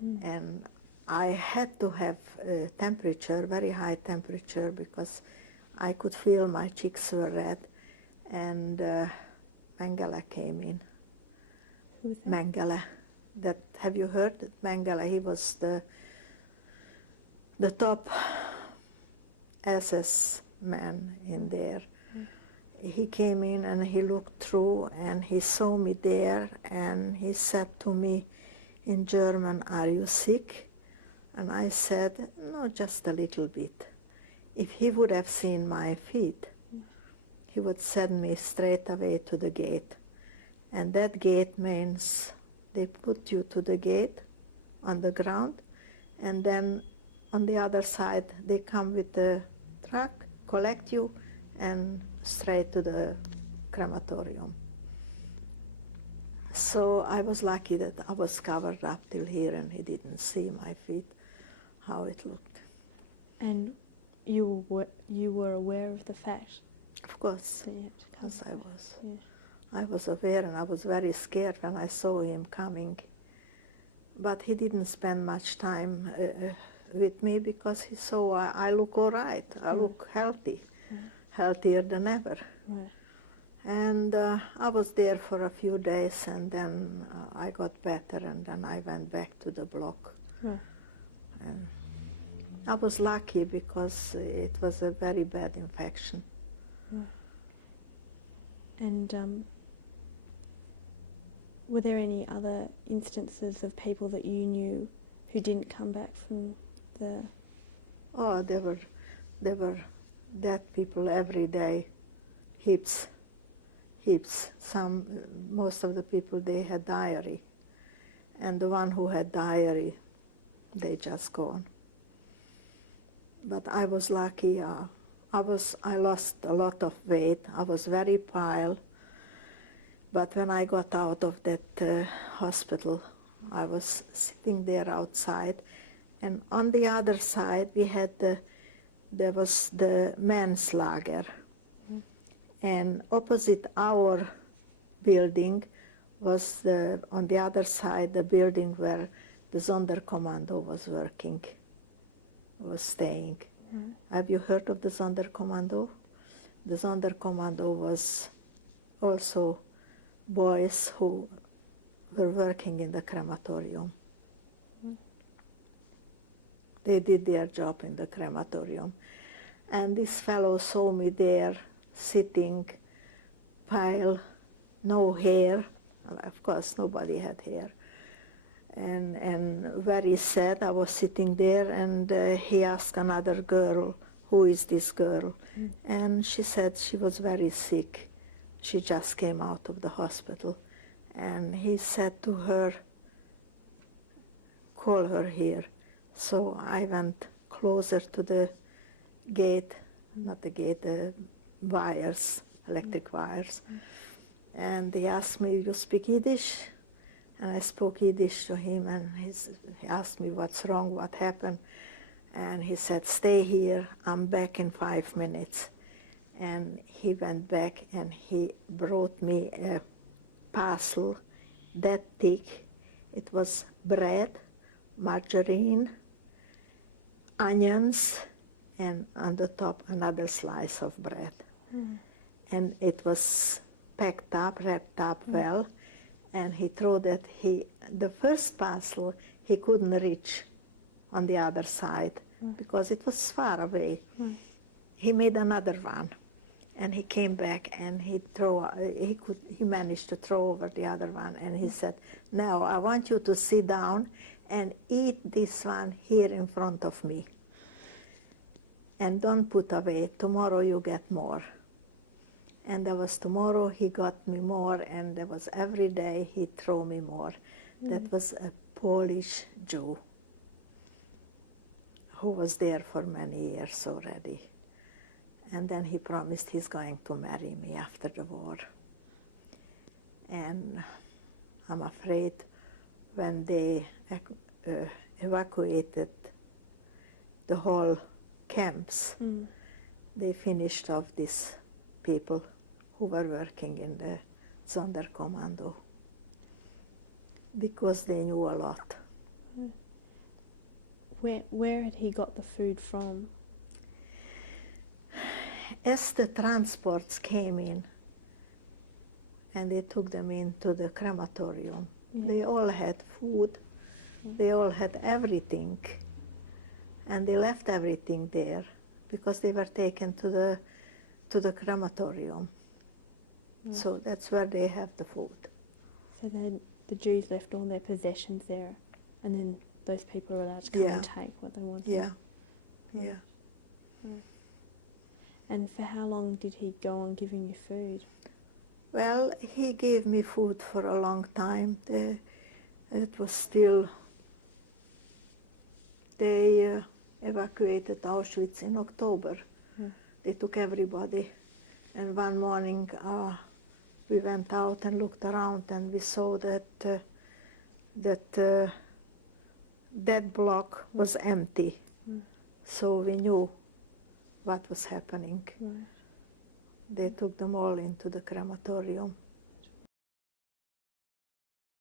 And I had to have temperature, very high temperature, because I could feel my cheeks were red. And Mengele came in. Who was that? Mengele. Have you heard that Mengele? He was the top SS man in there. He came in and he looked through and he saw me there and he said to me in German, "Are you sick?" And I said, "No, just a little bit." If he would have seen my feet, he would send me straight away to the gate. And that gate means they put you to the gate on the ground, and then on the other side they come with the truck, collect you, and straight to the crematorium. So I was lucky that I was covered up till here and he didn't see my feet, how it looked. And you were aware of the fact? Of course, that you had to come yes, I was. Yeah. I was aware and I was very scared when I saw him coming. But he didn't spend much time with me because he saw I look all right, I look healthy, healthier than ever. Right. And I was there for a few days and then I got better and then I went back to the block. Right. And I was lucky because it was a very bad infection. Right. And were there any other instances of people that you knew who didn't come back from the... Oh, there were dead people every day, heaps. Most of the people, they had diarrhea. And the one who had diarrhea, they just gone. But I was lucky. I lost a lot of weight. I was very pale. But when I got out of that hospital, I was sitting there outside. And on the other side, there was the men's lager. And opposite our building was on the other side, the building where the Sonderkommando was working, was staying. Mm. Have you heard of the Sonderkommando? The Sonderkommando was also boys who were working in the crematorium. Mm. They did their job in the crematorium. And this fellow saw me there, sitting, pale, no hair. Of course, nobody had hair. And very sad. I was sitting there, and he asked another girl, "Who is this girl?" Mm. And she said she was very sick. She just came out of the hospital. And he said to her, "Call her here." So I went closer to the gate, not the gate, the wires, electric wires. And he asked me, "You speak Yiddish?" And I spoke Yiddish to him, and he asked me what's wrong, what happened. And he said, "Stay here, I'm back in 5 minutes." And he went back and he brought me a parcel that thick. It was bread, margarine, onions, and on the top another slice of bread. Mm. And it was packed up, wrapped up well, and he threw that the first parcel he couldn't reach on the other side because it was far away. He made another one, and he came back and he managed to throw over the other one, and he said, "Now I want you to sit down and eat this one here in front of me. And don't put away, tomorrow you get more." And there was tomorrow he got me more, and there was every day he threw me more. That was a Polish Jew who was there for many years already. And then he promised he's going to marry me after the war. And I'm afraid when they evacuated the whole camps, they finished off these people who were working in the Sonderkommando because they knew a lot. Where had he got the food from? As the transports came in and they took them into the crematorium, Yeah. they all had food, they all had everything, and they left everything there because they were taken to the crematorium. Right. So that's where they have the food. So then the Jews left all their possessions there, and then those people were allowed to come and take what they wanted. Yeah, Right. yeah. Right. And for how long did he go on giving you food? Well, he gave me food for a long time. It was still, they evacuated Auschwitz in October. Yeah. They took everybody. And one morning we went out and looked around and we saw that that block was empty. Mm. So we knew what was happening. Right. They took them all into the crematorium.